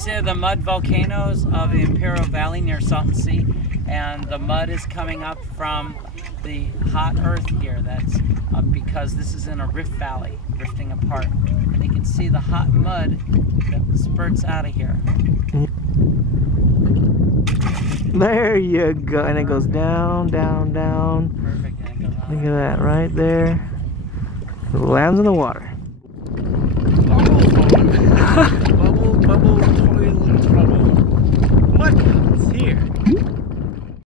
These are the mud volcanoes of the Imperial Valley near Salton Sea, and the mud is coming up from the hot earth here. That's because this is in a rift valley, rifting apart, and you can see the hot mud that spurts out of here. There you go, and it goes down, down, down. Perfect. And it goes on. Look at that right there. It lands in the water. Bubble, toilet, trouble. What?